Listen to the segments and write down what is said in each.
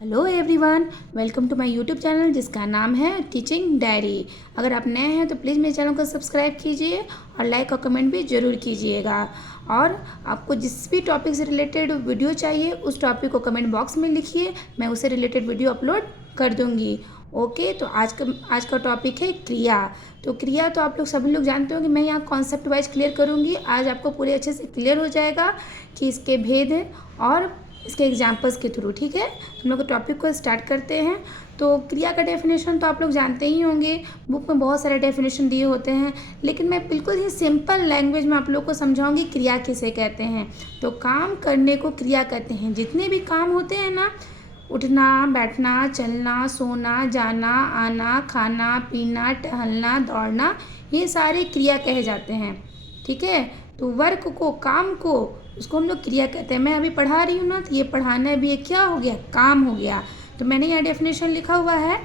Hello everyone, welcome to my YouTube channel जिसका नाम है टीचिंग डायरी। अगर आप नए हैं तो प्लीज़ मेरे चैनल को सब्सक्राइब कीजिए और लाइक और कमेंट भी ज़रूर कीजिएगा। और आपको जिस भी टॉपिक से रिलेटेड वीडियो चाहिए उस टॉपिक को कमेंट बॉक्स में लिखिए, मैं उससे रिलेटेड वीडियो अपलोड कर दूँगी। ओके, तो आज का टॉपिक है क्रिया। तो क्रिया तो आप लोग सभी लोग जानते हो कि मैं यहाँ कॉन्सेप्ट वाइज क्लियर करूँगी। आज आपको पूरे अच्छे से क्लियर हो जाएगा कि इसके भेद और इसके एग्जाम्पल्स के थ्रू। ठीक है, हम लोग टॉपिक को स्टार्ट करते हैं। तो क्रिया का डेफिनेशन तो आप लोग जानते ही होंगे, बुक में बहुत सारे डेफिनेशन दिए होते हैं, लेकिन मैं बिल्कुल ही सिंपल लैंग्वेज में आप लोग को समझाऊंगी क्रिया किसे कहते हैं। तो काम करने को क्रिया कहते हैं। जितने भी काम होते हैं ना, उठना, बैठना, चलना, सोना, जाना, आना, खाना, पीना, टहलना, दौड़ना, ये सारे क्रिया कहे जाते हैं। ठीक है, तो वर्क को, काम को, उसको हम लोग क्रिया कहते हैं। मैं अभी पढ़ा रही हूँ ना, तो ये पढ़ाना भी एक क्या हो गया, काम हो गया। तो मैंने यहाँ डेफिनेशन लिखा हुआ है,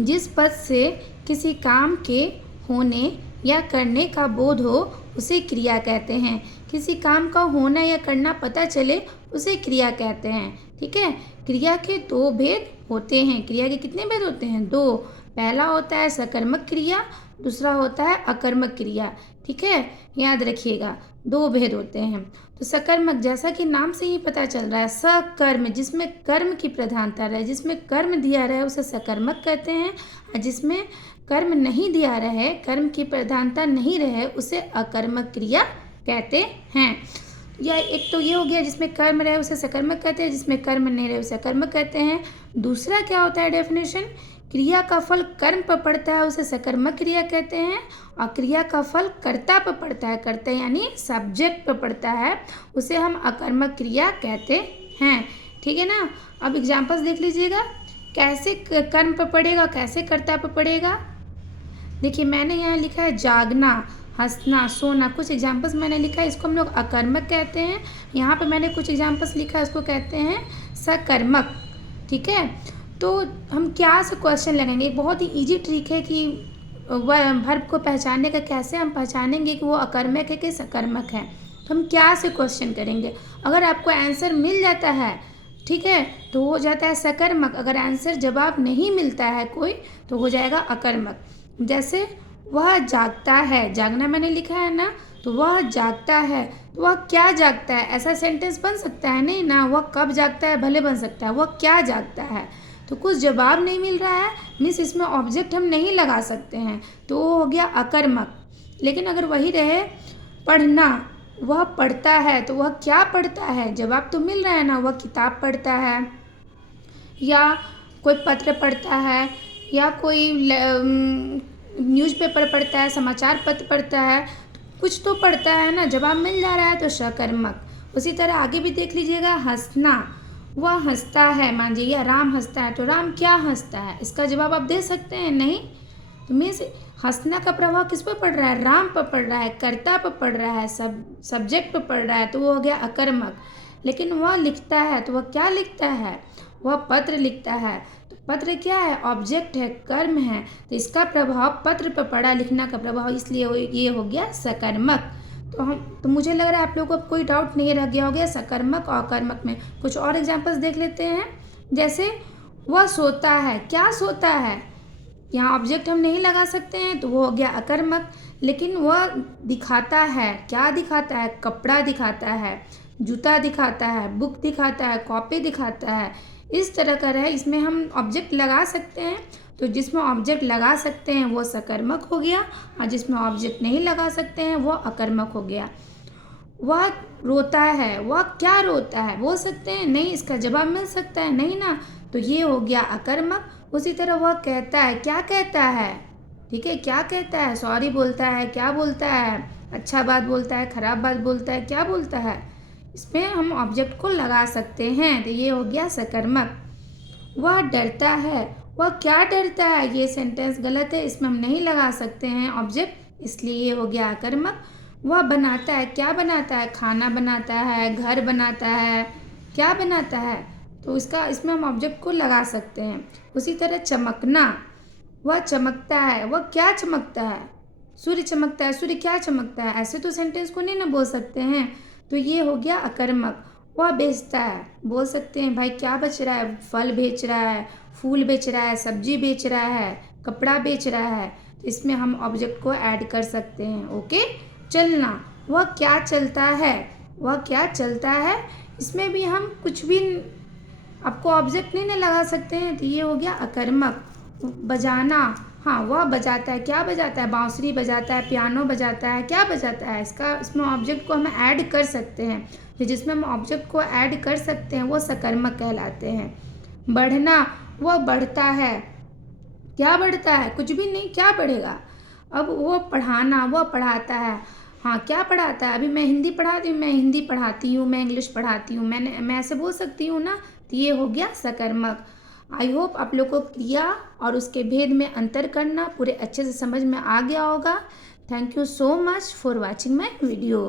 जिस पद से किसी काम के होने या करने का बोध हो उसे क्रिया कहते हैं। किसी काम का होना या करना पता चले उसे क्रिया कहते हैं। ठीक है, क्रिया के दो भेद होते हैं। क्रिया के कितने भेद होते हैं? दो। पहला होता है सकर्मक क्रिया, दूसरा होता है अकर्मक क्रिया। ठीक है, याद रखिएगा, दो भेद होते हैं। तो सकर्मक, जैसा कि नाम से ही पता चल रहा है, सकर्म, जिसमें कर्म की प्रधानता रहे, जिसमें कर्म दिया रहे उसे सकर्मक कहते हैं। और जिसमें कर्म नहीं दिया रहे, कर्म की प्रधानता नहीं रहे, उसे अकर्मक क्रिया कहते हैं। या एक तो ये हो गया, जिसमें कर्म रहे उसे सकर्मक कहते हैं, जिसमें कर्म नहीं रहे उसे अकर्मक कहते हैं। दूसरा क्या होता है डेफिनेशन, क्रिया का फल कर्म पर पड़ता है उसे सकर्मक क्रिया कहते हैं, और क्रिया का फल कर्ता पर पड़ता है, कर्ता यानी सब्जेक्ट पर पड़ता है, उसे हम अकर्मक क्रिया कहते हैं। ठीक है ना। अब एग्जाम्पल्स देख लीजिएगा, कैसे कर्म पर पड़ेगा, कैसे कर्ता पर पड़ेगा। देखिए, मैंने यहाँ लिखा है जागना, हंसना, सोना, कुछ एग्जाम्पल्स मैंने लिखा है, इसको हम लोग अकर्मक कहते हैं। यहाँ पे मैंने कुछ एग्जाम्पल्स लिखा है, इसको कहते हैं सकर्मक। ठीक है, तो हम क्या से क्वेश्चन लगाएंगे। एक बहुत ही इजी ट्रिक है कि वह वर्ब को पहचानने का, कैसे हम पहचानेंगे कि वो अकर्मक है कि सकर्मक है। तो हम क्या से क्वेश्चन करेंगे। अगर आपको आंसर मिल जाता है, ठीक है, तो हो जाता है सकर्मक। अगर आंसर जवाब नहीं मिलता है कोई, तो हो जाएगा अकर्मक। जैसे वह जागता है, जागना मैंने लिखा है ना, तो वह जागता है, तो वह क्या जागता है, ऐसा सेंटेंस बन सकता है नहीं ना। वह कब जागता है भले बन सकता है, वह क्या जागता है। तो कुछ जवाब नहीं मिल रहा है, मीन्स इसमें ऑब्जेक्ट हम नहीं लगा सकते हैं, तो वो हो गया अकर्मक। लेकिन अगर वही रहे पढ़ना, वह पढ़ता है, तो वह क्या पढ़ता है, जवाब तो मिल रहा है ना, वह किताब पढ़ता है, या कोई पत्र पढ़ता है, या कोई न्यूज़पेपर पढ़ता है, समाचार पत्र पढ़ता है, कुछ तो पढ़ता है ना, जवाब मिल जा रहा है, तो सकर्मक। उसी तरह आगे भी देख लीजिएगा, हंसना, वह हंसता है, मान लीजिए राम हंसता है, तो राम क्या हंसता है, इसका जवाब आप दे सकते हैं नहीं। तो मीन्स हंसना का प्रभाव किस पर पड़ रहा है, राम पर पड़ रहा है, कर्ता पर पड़ रहा है, सब्जेक्ट पर पड़ रहा है, तो वो हो गया अकर्मक। लेकिन वह लिखता है, तो वह क्या लिखता है, वह पत्र लिखता है, तो पत्र क्या है, ऑब्जेक्ट है, कर्म है, तो इसका प्रभाव पत्र पर पड़ा, लिखना का प्रभाव, इसलिए ये हो गया सकर्मक। तो मुझे लग रहा है आप लोगों को कोई डाउट नहीं रह गया हो गया सकर्मक और अकर्मक में। कुछ और एग्जांपल्स देख लेते हैं। जैसे वह सोता है, क्या सोता है, यहाँ ऑब्जेक्ट हम नहीं लगा सकते हैं, तो वो हो गया अकर्मक। लेकिन वह दिखाता है, क्या दिखाता है, कपड़ा दिखाता है, जूता दिखाता है, बुक दिखाता है, कॉपी दिखाता है, इस तरह का रहे, इसमें हम ऑब्जेक्ट लगा सकते हैं। तो जिसमें ऑब्जेक्ट लगा सकते हैं वो सकर्मक हो गया, और जिसमें ऑब्जेक्ट नहीं लगा सकते हैं वो अकर्मक हो गया। वह रोता है, वह क्या रोता है, बोल सकते हैं नहीं, इसका जवाब मिल सकता है नहीं ना, तो ये हो गया अकर्मक। उसी तरह वह कहता है, क्या कहता है, ठीक है, क्या कहता है, सॉरी बोलता है, क्या बोलता है, अच्छा बात बोलता है, खराब बात बोलता है, क्या बोलता है, इसमें हम ऑब्जेक्ट को लगा सकते हैं, तो ये हो गया सकर्मक। वह डरता है, वह क्या डरता है, ये सेंटेंस गलत है, इसमें हम नहीं लगा सकते हैं ऑब्जेक्ट, इसलिए ये हो गया अकर्मक। वह बनाता है, क्या बनाता है, खाना बनाता है, घर बनाता है, क्या बनाता है, तो इसमें हम ऑब्जेक्ट को लगा सकते हैं। उसी तरह चमकना, वह चमकता है, वह क्या चमकता है, सूर्य चमकता है, सूर्य क्या चमकता है, ऐसे तो सेंटेंस को नहीं ना बोल सकते हैं, तो ये हो गया अकर्मक। वह बेचता है। बोल सकते हैं भाई क्या बेच रहा है, फल बेच रहा है, फूल बेच रहा है, सब्जी बेच रहा है, कपड़ा बेच रहा है। तो इसमें हम ऑब्जेक्ट को ऐड कर सकते हैं। ओके, चलना, वह क्या चलता है, वह क्या चलता है। इसमें भी हम कुछ भी आपको ऑब्जेक्ट नहीं ना लगा सकते हैं, तो ये हो गया अकर्मक। बजाना, हाँ वह बजाता है, क्या बजाता है, बांसुरी बजाता है, पियानो बजाता है, क्या बजाता है, इसमें ऑब्जेक्ट को हम ऐड कर सकते हैं। तो जिसमें हम ऑब्जेक्ट को ऐड कर सकते हैं वो सकर्मक कहलाते हैं। बढ़ना, वह बढ़ता है, क्या बढ़ता है, कुछ भी नहीं, क्या बढ़ेगा। अब वो पढ़ाना, वह पढ़ाता है, हाँ क्या पढ़ाता है। अभी मैं हिंदी पढ़ाती हूँ, मैं हिंदी पढ़ाती हूँ, मैं इंग्लिश पढ़ाती हूँ, मैं ऐसे बोल सकती हूँ ना। तो ये हो गया सकर्मक। आई होप आप लोग को क्रिया और उसके भेद में अंतर करना पूरे अच्छे से समझ में आ गया होगा। Thank you so much for watching my video.